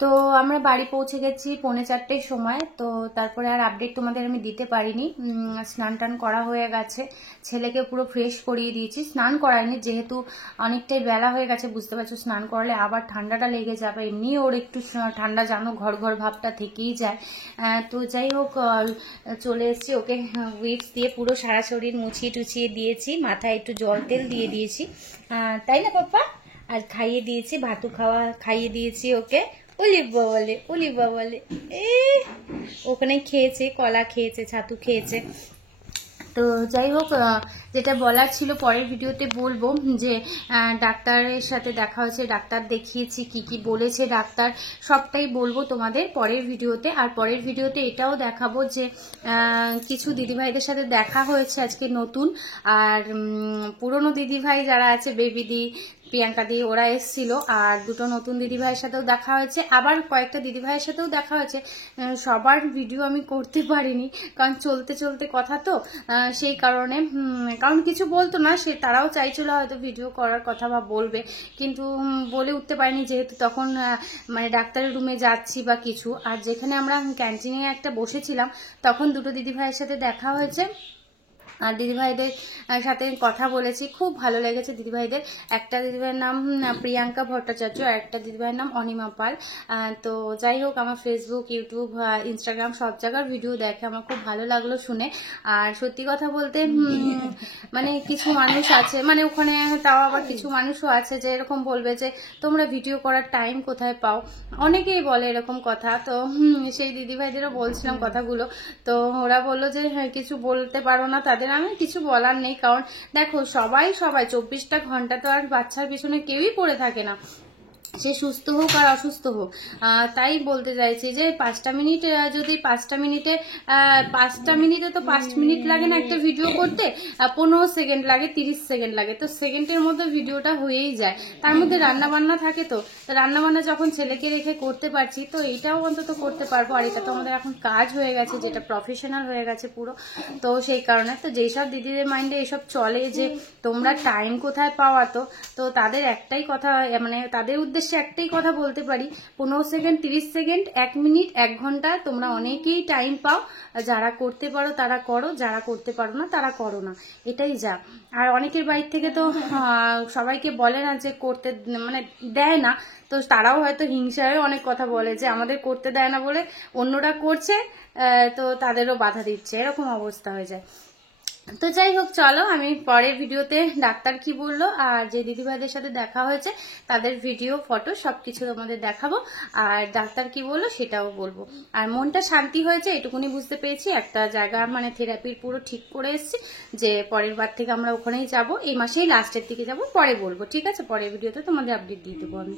তো আমরা বাড়ি পৌঁছে গেছি 3:45 সময়। তো তারপরে আর আপডেট তোমাদের আমি দিতে পারিনি। স্নান টান করা হয়ে গেছে, ছেলেকে পুরো ফ্রেশ করিয়ে দিয়েছি। স্নান করাইনি যেহেতু অনেকটাই বেলা হয়ে গেছে, বুঝতে পারছো, স্নান করলে আবার ঠান্ডাটা লেগে যাবে। এমনি ওর একটু ঠান্ডা জানো ঘর ঘর ভাবটা থেকেই যায়। তো যাই হোক চলে এসেছি, ওকে উইপস দিয়ে পুরো সারা শরীর মুছিয়ে টুছিয়ে দিয়েছি, মাথায় একটু জল তেল দিয়ে দিয়েছি, তাই না পাপ্পা? আর খাইয়ে দিয়েছি, ভাতু খাইয়ে দিয়েছি ওকে। ওলিবা বলে ওখানে খেয়েছে, কলা খেয়েছে, ছাতু খেয়েছে। তো যাই হোক, যেটা বলার ছিল পরের ভিডিওতে বলবো, যে ডাক্তারের সাথে দেখা হয়েছে, ডাক্তার দেখিয়েছি, কি কি বলেছে ডাক্তার সবটাই বলবো তোমাদের পরের ভিডিওতে। আর পরের ভিডিওতে এটাও দেখাবো যে কিছু দিদিভাইদের সাথে দেখা হয়েছে আজকে নতুন, আর পুরনো দিদিভাই যারা আছে, বেবি দি, প্রিয়াঙ্কা দি, ওরা এসেছিল। আর দুটো নতুন দিদিভাইয়ের সাথেও দেখা হয়েছে, আবার কয়েকটা দিদিভাইয়ের সাথেও দেখা হয়েছে। সবার ভিডিও আমি করতে পারিনি, কারণ চলতে চলতে কথা তো, সেই কারণে। কারণ কিছু বলতো না, সে তারাও চাইছিল হয়তো ভিডিও করার কথা বা বলবে, কিন্তু বলে উঠতে পারিনি, যেহেতু তখন মানে ডাক্তারের রুমে যাচ্ছি বা কিছু। আর যেখানে আমরা ক্যান্টিনে একটা বসেছিলাম, তখন দুটো দিদিভাইয়ের সাথে দেখা হয়েছে, আর দিদিভাইদের সাথে কথা বলেছি, খুব ভালো লেগেছে দিদিভাইদের। একটা দিদিভাইয়ের নাম প্রিয়াঙ্কা ভট্টাচার্য, আর একটা দিদিভাইয়ের নাম অনিমা পাল। তো যাই হোক, আমার ফেসবুক, ইউটিউব, ইনস্টাগ্রাম সব জায়গার ভিডিও দেখে, আমার খুব ভালো লাগলো শুনে। আর সত্যি কথা বলতে মানে কিছু মানুষ আছে, মানে ওখানে তাও আবার কিছু মানুষও আছে যে এরকম বলবে যে তোমরা ভিডিও করার টাইম কোথায় পাও, অনেকেই বলে এরকম কথা। তো সেই দিদিভাইদেরও বলছিলাম কথাগুলো, তো ওরা বললো যে কিছু বলতে পারো না তাদের। আমি কিছু বলার নেই, কারণ দেখো সবাই 24টা ঘন্টা তো আর বাচ্চার পিছনে কেউই পড়ে থাকে না, সে সুস্থ হোক আর অসুস্থ হোক। তাই বলতে চাইছি যে 5টা মিনিট, যদি 5টা মিনিটে 5টা মিনিটে তো 5 মিনিট লাগে না একটা ভিডিও করতে, 15 সেকেন্ড লাগে, 30 সেকেন্ড লাগে, তো সেকেন্ডের মধ্যে ভিডিওটা হয়েই যায়। তার মধ্যে রান্না বান্না থাকে, তো রান্না বান্না যখন ছেলেকে রেখে করতে পারছি, তো এইটাও অন্তত করতে পারবো। আর এটা তো আমাদের এখন কাজ হয়ে গেছে, যেটা প্রফেশনাল হয়ে গেছে পুরো। তো সেই কারণে তো যেসব দিদিদের মাইন্ডে এসব চলে যে তোমরা টাইম কোথায় পাওয়া, তো তাদের একটাই কথা, মানে তাদের উদ্দেশ্যে একটাই কথা বলতে পারি, 15 সেকেন্ড, 30 সেকেন্ড, 1 মিনিট, 1 ঘন্টা তোমরা অনেকেই টাইম পাও। যারা করতে পারো তারা করো, যারা করতে পারো না তারা করো না, এটাই যা। আর অনেকের বাড়ির থেকে তো সবাইকে বলে না যে করতে, মানে দেয় না, তো তারাও হয়তো হিংসায় অনেক কথা বলে যে আমাদের করতে দেয় না বলে অন্যরা করছে, তো তাদেরও বাধা দিচ্ছে, এরকম অবস্থা হয়ে যায়। তো যাই হোক, চলো আমি পরের ভিডিওতে ডাক্তার কি বললো আর যে দিদিভাইদের সাথে দেখা হয়েছে তাদের ভিডিও, ফটো সবকিছু তোমাদের দেখাবো, আর ডাক্তার কি বললো সেটাও বলবো। আর মনটা শান্তি হয়েছে এটুকুনি বুঝতে পেরেছি, একটা জায়গা মানে থেরাপির পুরো ঠিক করে এসেছি, যে পরের বার থেকে আমরা ওখানেই যাব, এই মাসেই লাস্টের দিকে যাব, পরে বলবো, ঠিক আছে? পরের ভিডিওতে তোমাদের আপডেট দিয়ে দেবো আমি।